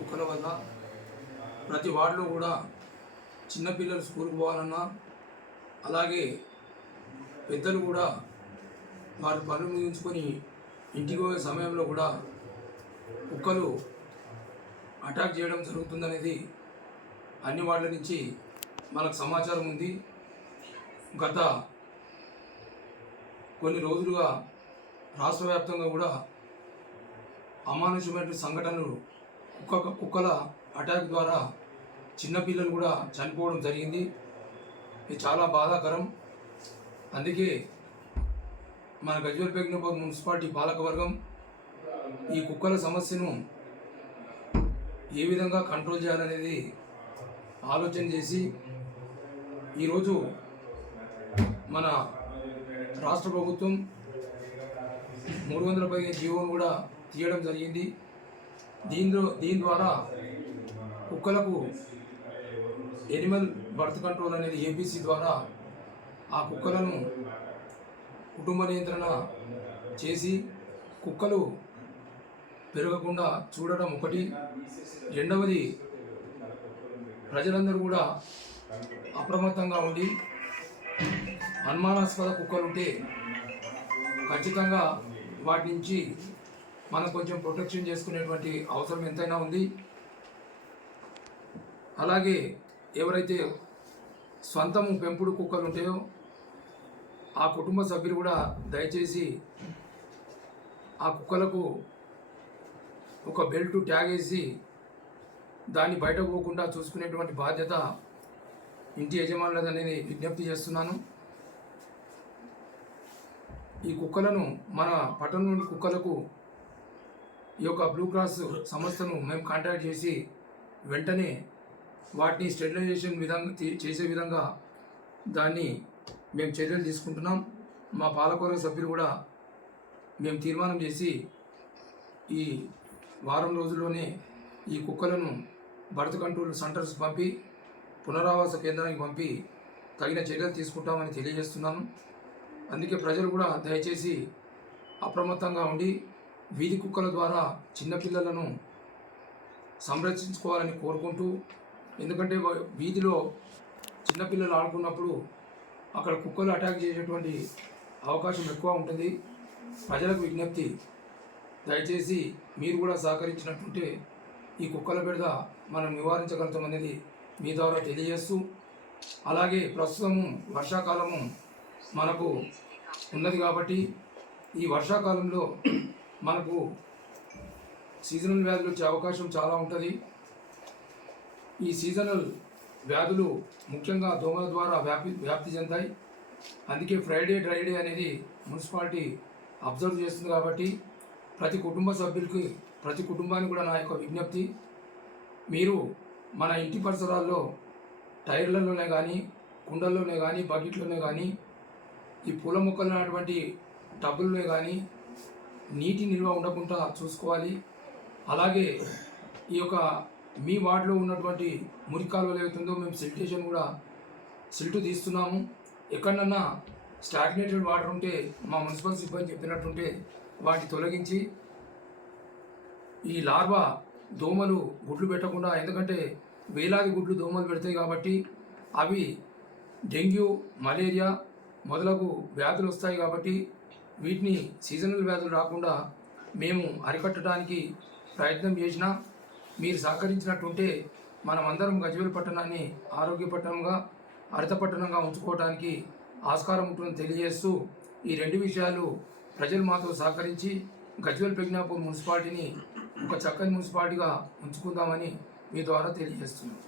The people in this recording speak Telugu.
కుక్కల వల్ల ప్రతి వార్డులో కూడా చిన్నపిల్లలు స్కూల్కి పోవాలన్నా, అలాగే పెద్దలు కూడా వారి పనులు ముగించుకొని ఇంటికి పోయే సమయంలో కూడా కుక్కలు అటాక్ చేయడం జరుగుతుందనేది అన్ని వార్డుల నుంచి మనకు సమాచారం ఉంది. గత కొన్ని రోజులుగా రాష్ట్ర వ్యాప్తంగా కూడా అమానుషమైన సంఘటనలు కుక్కల అటాక్ ద్వారా చిన్నపిల్లలు కూడా చనిపోవడం జరిగింది. ఇది చాలా బాధాకరం. అందుకే మన గజ్వేల్ పెగ్నపూర్ మున్సిపాలిటీ పాలకవర్గం ఈ కుక్కల సమస్యను ఏ విధంగా కంట్రోల్ చేయాలనేది ఆలోచన చేసి ఈరోజు మన రాష్ట్ర ప్రభుత్వం 315 జీవోను కూడా తీయడం జరిగింది. దీని ద్వారా కుక్కలకు ఎనిమల్ బర్త్ కంట్రోల్ అనేది ఏబీసీ ద్వారా ఆ కుక్కలను కుటుంబ నియంత్రణ చేసి కుక్కలు పెరగకుండా చూడడం ఒకటి. రెండవది, ప్రజలందరూ కూడా అప్రమత్తంగా ఉండి అనుమానాస్పద కుక్కలు ఉంటే ఖచ్చితంగా వాటి నుంచి మనం కొంచెం ప్రొటెక్షన్ చేసుకునేటువంటి అవసరం ఎంతైనా ఉంది. అలాగే ఎవరైతే స్వంతము పెంపుడు కుక్కలు ఉంటాయో ఆ కుటుంబ సభ్యులు కూడా దయచేసి ఆ కుక్కలకు ఒక బెల్ట్ ట్యాగ్ వేసి దాన్ని బయటకు పోకుండా చూసుకునేటువంటి బాధ్యత ఇంటి యజమానులదని విజ్ఞప్తి చేస్తున్నాను. ఈ కుక్కలను మన పట్టణంలోని కుక్కలకు ఈ యొక్క బ్లూ క్రాస్ సంస్థను మేము కాంటాక్ట్ చేసి వెంటనే వాటిని స్టెరిలైజేషన్ చేసే విధంగా దాన్ని మేము చర్యలు తీసుకుంటున్నాం. మా పాలకవర్గ సభ్యులు కూడా మేము తీర్మానం చేసి ఈ వారం రోజుల్లోనే ఈ కుక్కలను బర్త్ కంట్రోల్ సెంటర్స్ పంపి పునరావాస కేంద్రానికి పంపి తగిన చర్యలు తీసుకుంటామని తెలియజేస్తున్నాను. అందుకే ప్రజలు కూడా దయచేసి అప్రమత్తంగా ఉండి వీధి కుక్కల ద్వారా చిన్నపిల్లలను సంరక్షించుకోవాలని కోరుకుంటూ, ఎందుకంటే వీధిలో చిన్నపిల్లలు ఆడుకున్నప్పుడు అక్కడ కుక్కలు అటాక్ చేసేటువంటి అవకాశం ఎక్కువ ఉంటుంది. ప్రజలకు విజ్ఞప్తి, దయచేసి మీరు కూడా సహకరించినట్టుంటే ఈ కుక్కల బెడద మనం నివారించగలుగుతాం అనేది మీ ద్వారా తెలియజేస్తూ, అలాగే ప్రస్తుతము వర్షాకాలము మనకు ఉన్నది కాబట్టి ఈ వర్షాకాలంలో మనకు సీజనల్ వ్యాధులు వచ్చే అవకాశం చాలా ఉంటుంది. ఈ సీజనల్ వ్యాధులు ముఖ్యంగా దోమల ద్వారా వ్యాప్తి చెందాయి. అందుకే ఫ్రైడే డ్రై డే అనేది మున్సిపాలిటీ అబ్జర్వ్ చేస్తుంది. కాబట్టి ప్రతి కుటుంబ సభ్యులకి, ప్రతి కుటుంబానికి కూడా నా యొక్క విజ్ఞప్తి, మీరు మన ఇంటి పరిసరాల్లో టైర్లలోనే కానీ, కుండల్లోనే కానీ, బకెట్లోనే కానీ, ఈ పూల మొక్కలు అనేటువంటి టబ్బుల్లోనే కానీ నీటి నిల్వ ఉండకుండా చూసుకోవాలి. అలాగే ఈ యొక్క మీ వార్డులో ఉన్నటువంటి మురికాలువలు ఏవైతుందో మేము సిల్టేషన్ కూడా సిల్టు తీస్తున్నాము. ఎక్కడన్నా స్టాగ్నేటెడ్ వాటర్ ఉంటే మా మున్సిపల్ సిబ్బంది చెప్పినట్టుంటే వాటి తొలగించి ఈ లార్వా దోమలు గుడ్లు పెట్టకుండా, ఎందుకంటే వేలాది గుడ్లు దోమలు పెడతాయి కాబట్టి అవి డెంగ్యూ, మలేరియా మొదలగు వ్యాధులు వస్తాయి. కాబట్టి వీటిని సీజనల్ వ్యాధులు రాకుండా మేము అరికట్టడానికి ప్రయత్నం చేసినా మీరు సహకరించినట్టుంటే మనమందరం గజ్వేల్ పట్టణాన్ని ఆరోగ్య పట్టణంగా, హరిత పట్టణంగా ఉంచుకోవడానికి ఆస్కారం ఉంటుందని తెలియజేస్తూ, ఈ రెండు విషయాలు ప్రజలు మాతో సహకరించి గజ్వేల్ పెగ్నాపూర్ మున్సిపాలిటీని ఒక చక్కని మున్సిపాలిటీగా ఉంచుకుందామని మీ ద్వారా తెలియజేస్తున్నాం.